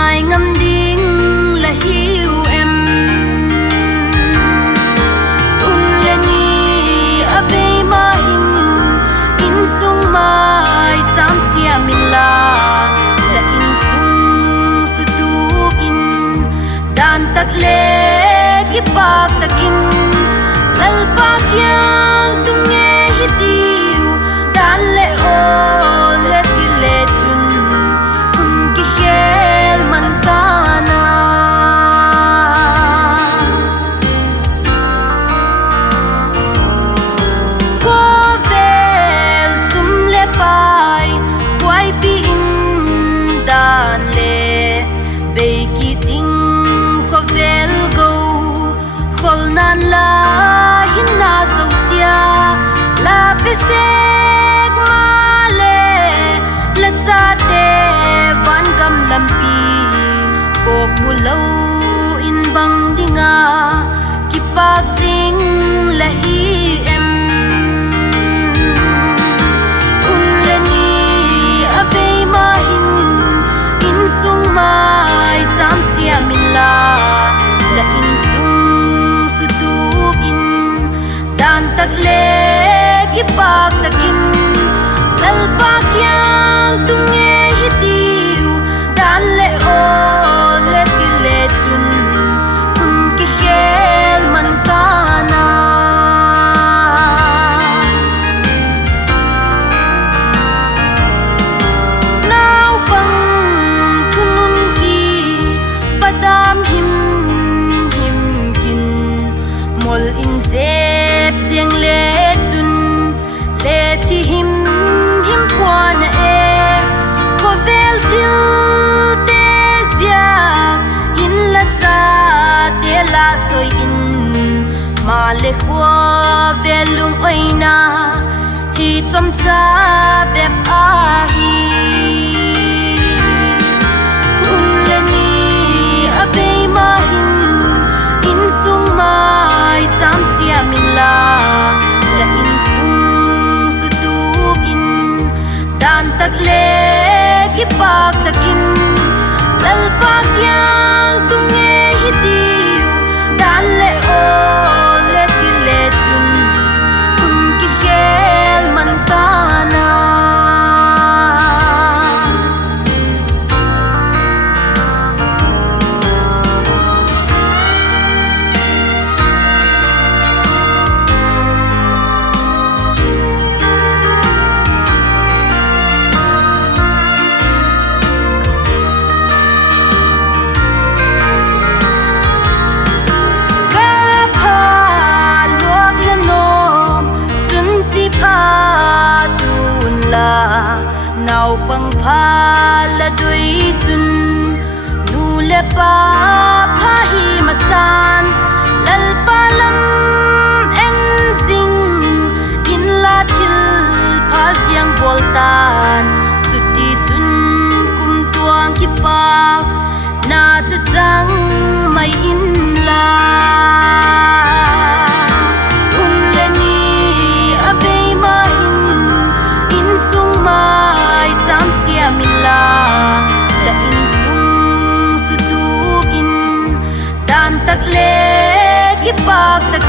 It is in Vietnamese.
ngai ngam ding la hiu em un le ni abe ma hin in sung mai cham sia min la la in sung su tu in dan tak le ki pak takin lal pa kyang tu nge hitiu dan le o le ti le chun kun ki khel man kana ko vel sum le pai kwai pi in dan le be ki ting ko vel go khol nan la hin na so sia la pe sek ma le la cha te van gam lam pi ko mu lo in bang dinga ki pak sing la hi em un le ni abe ma hin in sung mai cham sia min la la in sung su tu in dan tak le ki pak takin lal pa kyang tu nge hitiu dan le o le ti le chun kun ki khel man kana nau pang thunun ki padam him him kin mol in zep siang le chun le thi him him kwana e ko vel til te zia in la cha te la soi in ma le khwa velung oina hi chom cha bep a hi un le ni abe ma hin in sung mai cham sia min la la in sung su tu in dan tak le ki pak takin lal pa kyang tu nge hitiu dan le o le ti le chun kun ki khel man kana nau pang pha la doi chun nu le pa pha hi masan lal pa lam en sing in la thil pha siang bol tan chuti chun kum tuang ki pak na cha chang mai in la un le ni abe ma in sung mai cham sia min la la in sung su tu in dan tak le ki pak tak